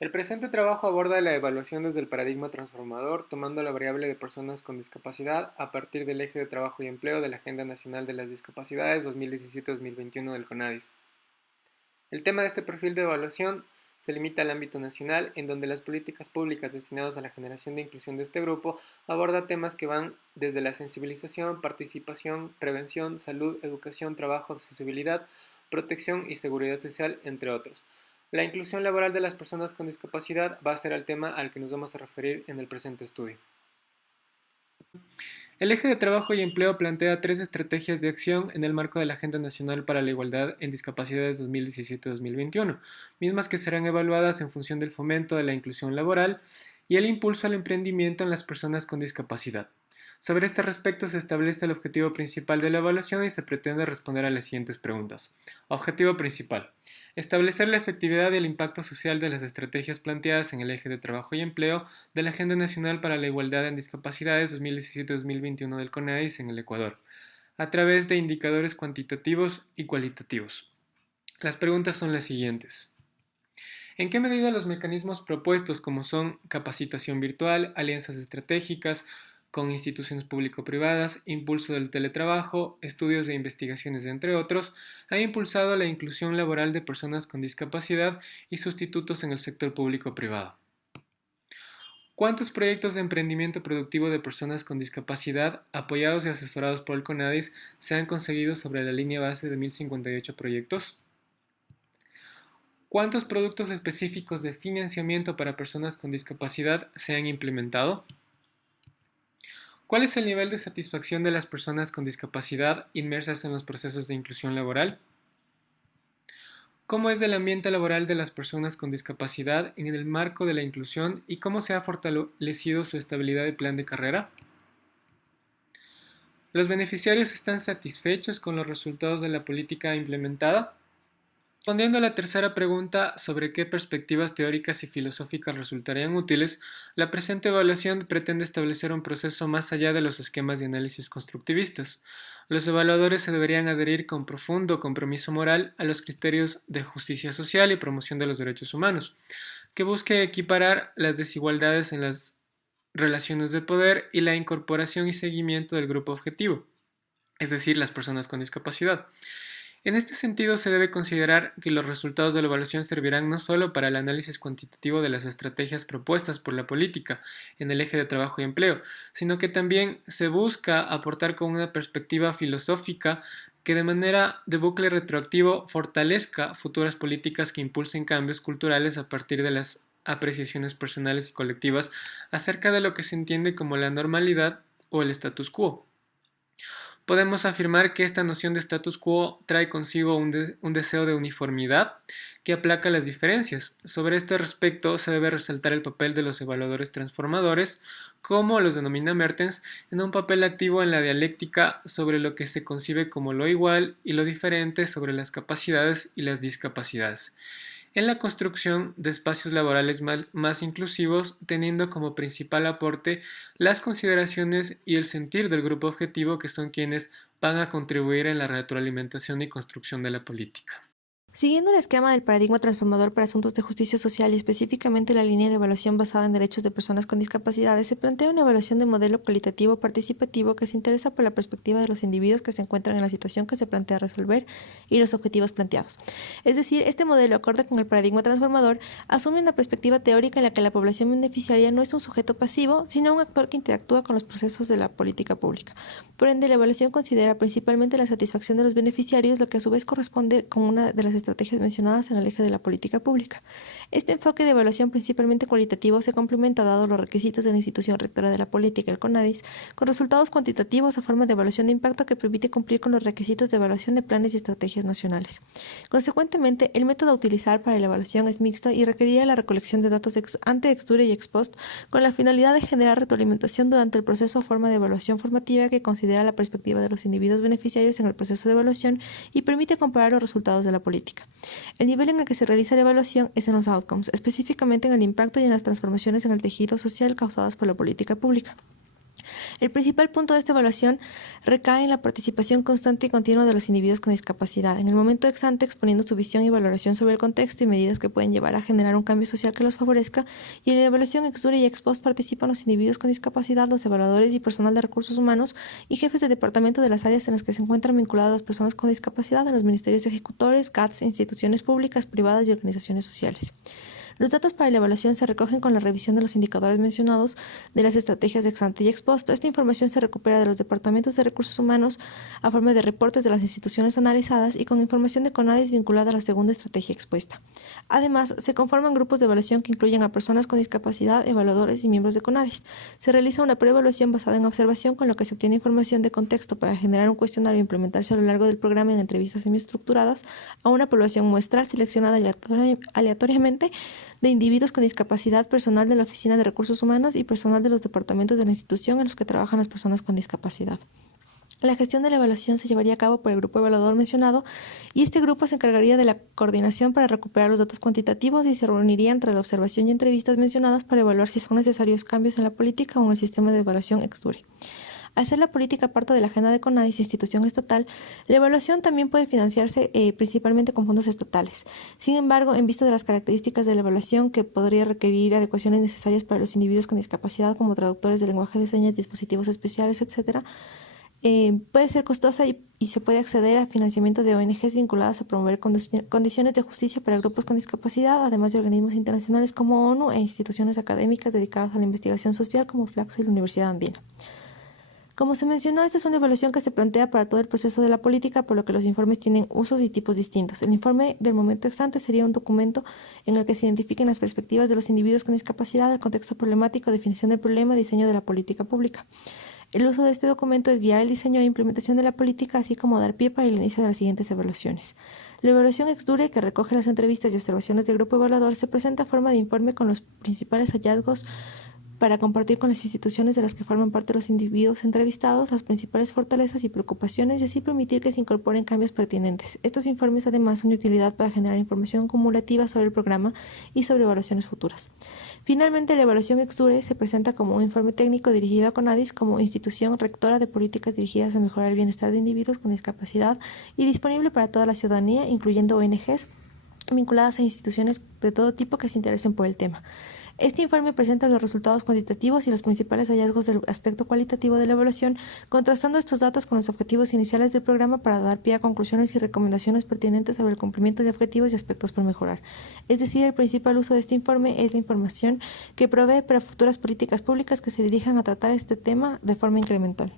El presente trabajo aborda la evaluación desde el paradigma transformador, tomando la variable de personas con discapacidad a partir del eje de trabajo y empleo de la Agenda Nacional de las Discapacidades 2017-2021 del CONADIS. El tema de este perfil de evaluación se limita al ámbito nacional, en donde las políticas públicas destinadas a la generación de inclusión de este grupo aborda temas que van desde la sensibilización, participación, prevención, salud, educación, trabajo, accesibilidad, protección y seguridad social, entre otros. La inclusión laboral de las personas con discapacidad va a ser el tema al que nos vamos a referir en el presente estudio. El eje de trabajo y empleo plantea tres estrategias de acción en el marco de la Agenda Nacional para la Igualdad en Discapacidades 2017-2021, mismas que serán evaluadas en función del fomento de la inclusión laboral y el impulso al emprendimiento en las personas con discapacidad. Sobre este respecto se establece el objetivo principal de la evaluación y se pretende responder a las siguientes preguntas. Objetivo principal. Establecer la efectividad y el impacto social de las estrategias planteadas en el eje de trabajo y empleo de la Agenda Nacional para la Igualdad en Discapacidades 2017-2021 del CONADIS en el Ecuador, a través de indicadores cuantitativos y cualitativos. Las preguntas son las siguientes. ¿En qué medida los mecanismos propuestos, como son capacitación virtual, alianzas estratégicas con instituciones público-privadas, impulso del teletrabajo, estudios e investigaciones, entre otros, han impulsado la inclusión laboral de personas con discapacidad y sustitutos en el sector público-privado? ¿Cuántos proyectos de emprendimiento productivo de personas con discapacidad, apoyados y asesorados por el CONADIS, se han conseguido sobre la línea base de 1058 proyectos? ¿Cuántos productos específicos de financiamiento para personas con discapacidad se han implementado? ¿Cuál es el nivel de satisfacción de las personas con discapacidad inmersas en los procesos de inclusión laboral? ¿Cómo es el ambiente laboral de las personas con discapacidad en el marco de la inclusión y cómo se ha fortalecido su estabilidad de plan de carrera? ¿Los beneficiarios están satisfechos con los resultados de la política implementada? Respondiendo a la tercera pregunta sobre qué perspectivas teóricas y filosóficas resultarían útiles, la presente evaluación pretende establecer un proceso más allá de los esquemas de análisis constructivistas. Los evaluadores se deberían adherir con profundo compromiso moral a los criterios de justicia social y promoción de los derechos humanos, que busque equiparar las desigualdades en las relaciones de poder y la incorporación y seguimiento del grupo objetivo, es decir, las personas con discapacidad. En este sentido, se debe considerar que los resultados de la evaluación servirán no solo para el análisis cuantitativo de las estrategias propuestas por la política en el eje de trabajo y empleo, sino que también se busca aportar con una perspectiva filosófica que de manera de bucle retroactivo fortalezca futuras políticas que impulsen cambios culturales a partir de las apreciaciones personales y colectivas acerca de lo que se entiende como la normalidad o el status quo. Podemos afirmar que esta noción de status quo trae consigo un deseo de uniformidad que aplaca las diferencias. Sobre este respecto, se debe resaltar el papel de los evaluadores transformadores, como los denomina Mertens, en un papel activo en la dialéctica sobre lo que se concibe como lo igual y lo diferente sobre las capacidades y las discapacidades, en la construcción de espacios laborales más inclusivos, teniendo como principal aporte las consideraciones y el sentir del grupo objetivo, que son quienes van a contribuir en la retroalimentación y construcción de la política. Siguiendo el esquema del paradigma transformador para asuntos de justicia social y específicamente la línea de evaluación basada en derechos de personas con discapacidades, se plantea una evaluación de modelo cualitativo participativo que se interesa por la perspectiva de los individuos que se encuentran en la situación que se plantea resolver y los objetivos planteados. Es decir, este modelo, acorde con el paradigma transformador, asume una perspectiva teórica en la que la población beneficiaria no es un sujeto pasivo, sino un actor que interactúa con los procesos de la política pública. Por ende, la evaluación considera principalmente la satisfacción de los beneficiarios, lo que a su vez corresponde con una de las estrategias mencionadas en el eje de la política pública. Este enfoque de evaluación principalmente cualitativo se complementa, dado los requisitos de la institución rectora de la política, el CONADIS, con resultados cuantitativos a forma de evaluación de impacto que permite cumplir con los requisitos de evaluación de planes y estrategias nacionales. Consecuentemente, el método a utilizar para la evaluación es mixto y requeriría la recolección de datos ante, ex dure y ex post, con la finalidad de generar retroalimentación durante el proceso a forma de evaluación formativa que considera la perspectiva de los individuos beneficiarios en el proceso de evaluación y permite comparar los resultados de la política. El nivel en el que se realiza la evaluación es en los outcomes, específicamente en el impacto y en las transformaciones en el tejido social causadas por la política pública. El principal punto de esta evaluación recae en la participación constante y continua de los individuos con discapacidad, en el momento ex ante exponiendo su visión y valoración sobre el contexto y medidas que pueden llevar a generar un cambio social que los favorezca, y en la evaluación ex dure y ex post participan los individuos con discapacidad, los evaluadores y personal de recursos humanos y jefes de departamento de las áreas en las que se encuentran vinculadas las personas con discapacidad en los ministerios ejecutores, CATS, instituciones públicas, privadas y organizaciones sociales. Los datos para la evaluación se recogen con la revisión de los indicadores mencionados de las estrategias ex ante y ex post. Esta información se recupera de los departamentos de recursos humanos a forma de reportes de las instituciones analizadas y con información de CONADIS vinculada a la segunda estrategia expuesta. Además, se conforman grupos de evaluación que incluyen a personas con discapacidad, evaluadores y miembros de CONADIS. Se realiza una preevaluación basada en observación con lo que se obtiene información de contexto para generar un cuestionario e implementarse a lo largo del programa en entrevistas semiestructuradas a una población muestral seleccionada aleatoriamente de individuos con discapacidad, personal de la Oficina de Recursos Humanos y personal de los departamentos de la institución en los que trabajan las personas con discapacidad. La gestión de la evaluación se llevaría a cabo por el grupo evaluador mencionado y este grupo se encargaría de la coordinación para recuperar los datos cuantitativos y se reuniría entre la observación y entrevistas mencionadas para evaluar si son necesarios cambios en la política o en el sistema de evaluación ex dure. Al ser la política parte de la agenda de CONADIS, institución estatal, la evaluación también puede financiarse principalmente con fondos estatales. Sin embargo, en vista de las características de la evaluación, que podría requerir adecuaciones necesarias para los individuos con discapacidad, como traductores de lenguaje de señas, dispositivos especiales, etc., puede ser costosa y se puede acceder a financiamiento de ONGs vinculadas a promover condiciones de justicia para grupos con discapacidad, además de organismos internacionales como ONU e instituciones académicas dedicadas a la investigación social como Flaxo y la Universidad Andina. Como se mencionó, esta es una evaluación que se plantea para todo el proceso de la política, por lo que los informes tienen usos y tipos distintos. El informe del momento ex ante sería un documento en el que se identifiquen las perspectivas de los individuos con discapacidad, el contexto problemático, definición del problema y diseño de la política pública. El uso de este documento es guiar el diseño e implementación de la política, así como dar pie para el inicio de las siguientes evaluaciones. La evaluación ex dure, que recoge las entrevistas y observaciones del grupo evaluador, se presenta a forma de informe con los principales hallazgos para compartir con las instituciones de las que forman parte los individuos entrevistados las principales fortalezas y preocupaciones y así permitir que se incorporen cambios pertinentes. Estos informes además son de utilidad para generar información acumulativa sobre el programa y sobre evaluaciones futuras. Finalmente, la evaluación ex dure se presenta como un informe técnico dirigido a CONADIS como institución rectora de políticas dirigidas a mejorar el bienestar de individuos con discapacidad y disponible para toda la ciudadanía, incluyendo ONGs vinculadas a instituciones de todo tipo que se interesen por el tema. Este informe presenta los resultados cuantitativos y los principales hallazgos del aspecto cualitativo de la evaluación, contrastando estos datos con los objetivos iniciales del programa para dar pie a conclusiones y recomendaciones pertinentes sobre el cumplimiento de objetivos y aspectos por mejorar. Es decir, el principal uso de este informe es la información que provee para futuras políticas públicas que se dirijan a tratar este tema de forma incremental.